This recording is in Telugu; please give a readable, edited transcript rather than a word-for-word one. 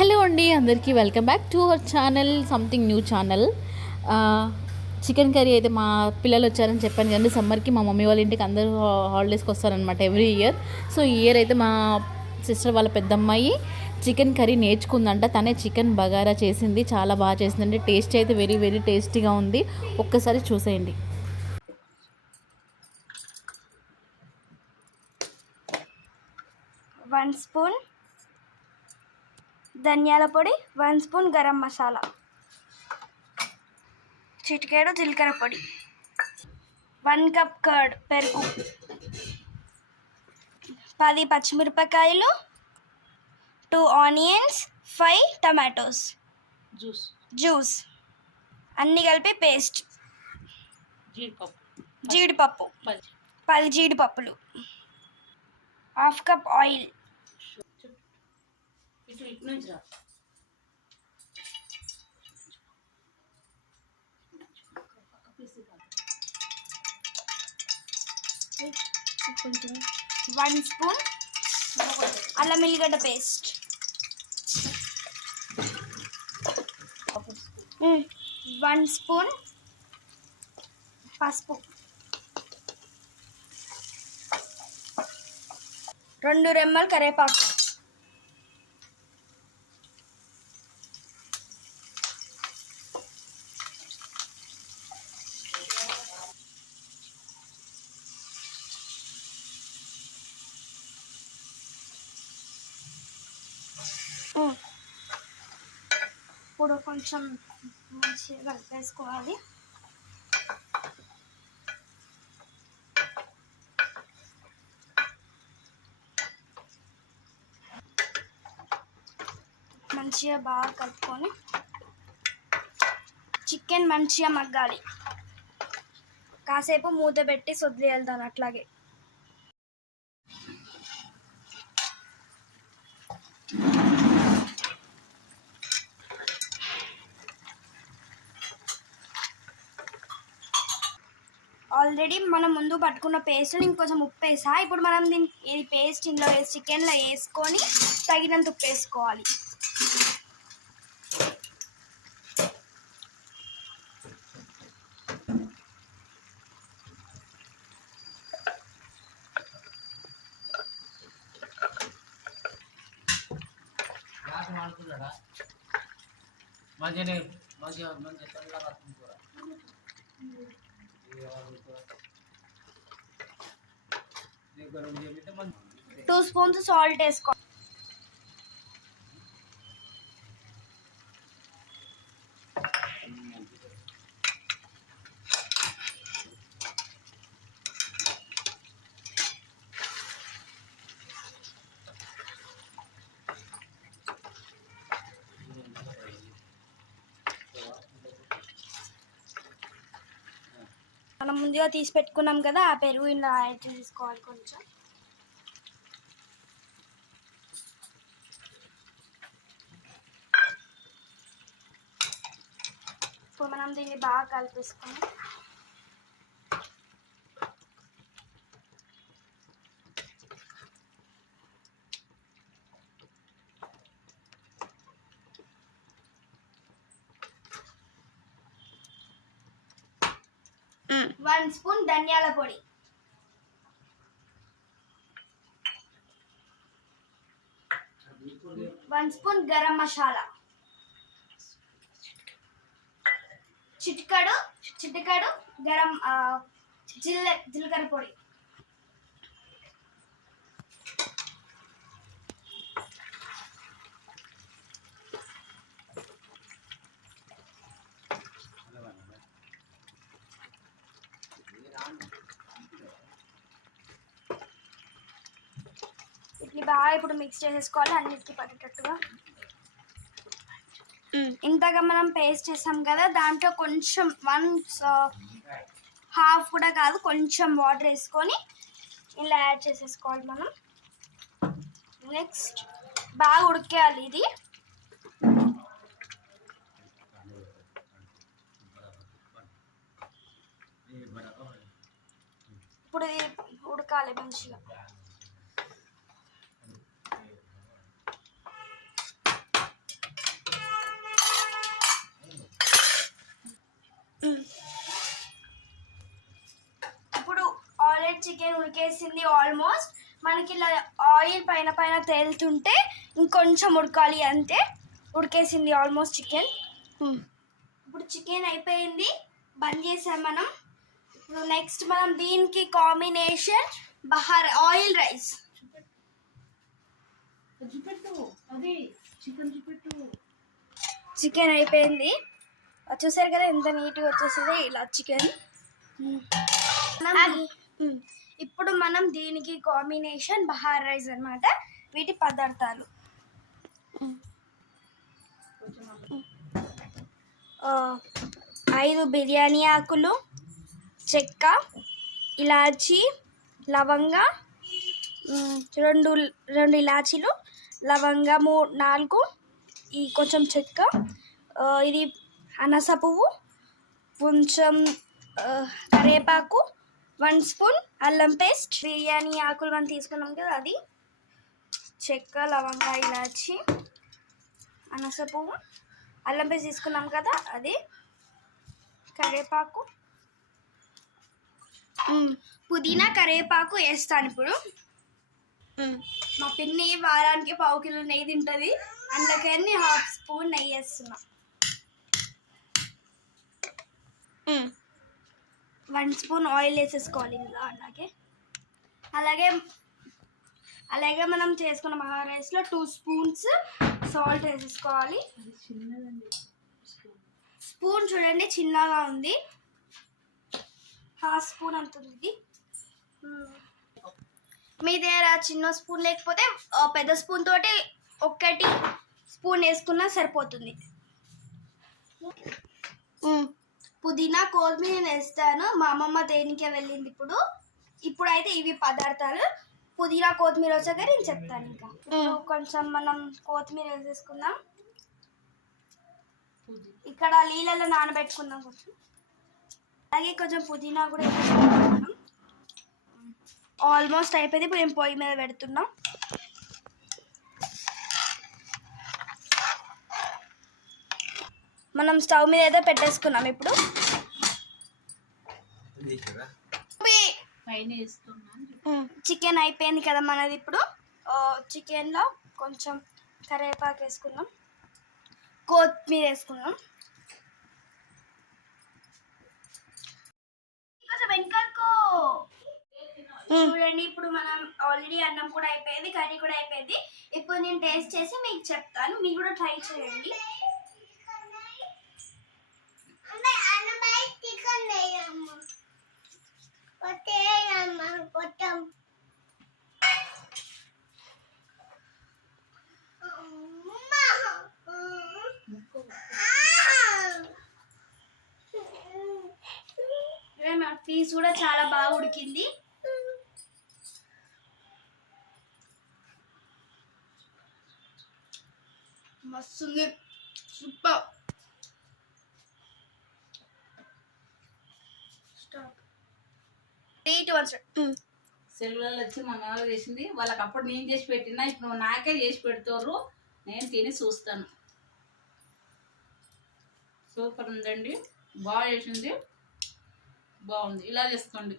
హలో అండి, అందరికీ welcome back to our channel, something new channel. Chicken curry అయితే మా పిల్లలు వచ్చారని చెప్పాను కదండి. సమ్మర్కి మా మమ్మీ వాళ్ళ ఇంటికి అందరూ హాలిడేస్కి వస్తారనమాట ఎవ్రీ ఇయర్. సో ఈ ఇయర్ అయితే మా సిస్టర్ వాళ్ళ పెద్దమ్మాయి చికెన్ కర్రీ నేర్చుకుందంట. తనే చికెన్ బగారా చేసింది, చాలా బాగా చేసిందండి. టేస్ట్ అయితే వెరీ వెరీ టేస్టీగా ఉంది. ఒక్కసారి చూసేయండి. 1 స్పూన్ ధనియాల పొడి, 1 స్పూన్ గరం మసాలా, చిటికెడు జీలకర్ర పొడి, 1 కప్ కర్డ్ పెరుగు, 10 పచ్చిమిరపకాయలు, 2 ఆనియన్స్, 5 టమాటోస్ జ్యూస్ అన్నీ కలిపి పేస్ట్, జీడిపప్పు 10 జీడిపప్పులు, 1/2 కప్ ఆయిల్, వన్ స్పూన్ అల్లం ఎల్లిగడ్డ పేస్ట్, 1 స్పూన్ పసుపు, 2 రెమ్మలు కరివేపాకు, ఇప్పుడు కొంచెం మంచిగా కలిపేసుకోవాలి. మంచిగా బాగా కలుపుకొని చికెన్ మంచిగా మగ్గాలి. కాసేపు మూత పెట్టి వదిలేయాలి దాన్ని అట్లాగే. ఆల్రెడీ మనం ముందు పట్టుకున్న పేస్ట్ ఇంకొంచెం ఉప్పు వేసా. ఇప్పుడు మనం ఈ పేస్ట్ ఇందులో చికెన్లో వేసుకొని తగినంత ఉప్పు వేసుకోవాలి. టూ స్పూన్స్ సాల్ట్ వేసుకో, మనం ముందుగా తీసి పెట్టుకున్నాం కదా ఆ పెరుగు ఇలా యాడ్ చేసుకోవాలి కొంచెం. ఇప్పుడు మనం దీన్ని బాగా కలిపేసుకొని వన్ స్పూన్ ధనియాల పొడి, 1 స్పూన్ గరం మసాలా, చిటికడు గరం జీలకర్ర పొడి, వీటిని బాగా ఇప్పుడు మిక్స్ చేసేసుకోవాలి అన్నిటికీ పట్టేటట్టుగా. ఇంతగా మనం పేస్ట్ చేసాం కదా దాంట్లో కొంచెం హాఫ్ కూడా కాదు కొంచెం వాటర్ వేసుకొని ఇలా యాడ్ చేసేసుకోవాలి మనం. నెక్స్ట్ బాగా ఉడికేయాలి ఇది. ఇప్పుడు ఇది ఉడకాలి మంచిగా. చికెన్ ఉడికేసింది ఆల్మోస్ట్. మనకి ఇలా ఆయిల్ పైన పైన తేలుతుంటే ఇంకొంచెం ఉడకాలి, అంతే. ఉడికేసింది ఆల్మోస్ట్ చికెన్. ఇప్పుడు చికెన్ అయిపోయింది, బంద్ చేసాం మనం. ఇప్పుడు నెక్స్ట్ మనం దీనికి కాంబినేషన్ బహార్ ఆయిల్ రైస్. చికెన్ అయిపోయింది, చూసారు కదా ఎంత నీట్గా వచ్చేసింది ఇలా చికెన్. ఇప్పుడు మనం దీనికి కాంబినేషన్ బహార్ రైస్ అన్నమాట. వీటి పదార్థాలు 5 బిర్యానీ ఆకులు, చెక్క, ఇలాచి, లవంగ, 2 ఇలాచీలు, లవంగ 4, ఈ కొంచెం చెక్క, ఇది అనాస పువ్వు, కొంచెం కరివేపాకు, 1 స్పూన్ అల్లం పేస్ట్, బిర్యానీ ఆకులు మనం తీసుకున్నాం కదా అది, చెక్క, లవంగ, ఇలాచి, అనాస పువ్వు, అల్లం పేస్ట్ తీసుకున్నాం కదా అది, కరివేపాకు, పుదీనా, కరివేపాకు వేస్తాను ఇప్పుడు. మా పిన్ని వారానికి 1/2 కిలో నెయ్యి తింటుంది, అందుకని 1/2 స్పూన్ నెయ్యి వేస్తున్నా. 1 స్పూన్ ఆయిల్ వేసేసుకోవాలి ఇందులో. అలాగే మనం చేసుకున్న బహార్ రైస్లో 2 స్పూన్స్ సాల్ట్ వేసేసుకోవాలి. స్పూన్ చూడండి చిన్నగా ఉంది, 1/2 స్పూన్ అంతుంది ఇది. మీ దగ్గర చిన్న స్పూన్ లేకపోతే పెద్ద స్పూన్ తోటి 1 స్పూన్ వేసుకున్నా సరిపోతుంది. పుదీనా, కొత్తిమీర నేను వేస్తాను, మా అమ్మమ్మ దేనికే వెళ్ళింది. ఇప్పుడైతే ఇవి పదార్థాలు. పుదీనా, కొత్తిమీర వచ్చాక నేను చెప్తాను. ఇంకా కొంచెం మనం కొత్తిమీర వేసేసుకుందాం. ఇక్కడ నీళ్ళలో నానబెట్టుకుందాం కొంచెం. అలాగే కొంచెం పుదీనా కూడా వేసేసుకుందాం మనం. ఆల్మోస్ట్ అయిపోయింది, ఇప్పుడు నేను పొయ్యి మీద పెడుతున్నాం. మనం స్టవ్ మీద అయితే పెట్టేసుకున్నాం. ఇప్పుడు చికెన్ అయిపోయింది కదా మనది. ఇప్పుడు చికెన్లో కొంచెం కరివేపాకు వేసుకుందాం, కొత్తిమీర వేసుకుందాం. చూడండి ఇప్పుడు మనం ఆల్రెడీ అన్నం కూడా అయిపోయింది, కర్రీ కూడా అయిపోయింది. ఇప్పుడు నేను టేస్ట్ చేసి మీకు చెప్తాను, మీరు కూడా ట్రై చేయండి. పీస్ కూడా చాలా బాగా ఉడికింది. మస్తుంది, సూపర్. సెల్లులలో వచ్చి మా మేమ చేసింది, వాళ్ళకి అప్పుడు నేను చేసి పెట్టినా, ఇప్పుడు నాకే చేసి పెడతారు, నేను తిని చూస్తాను. సూపర్ ఉందండి, బాగా చేసింది, బాగుంది. ఇలా చేసుకోండి.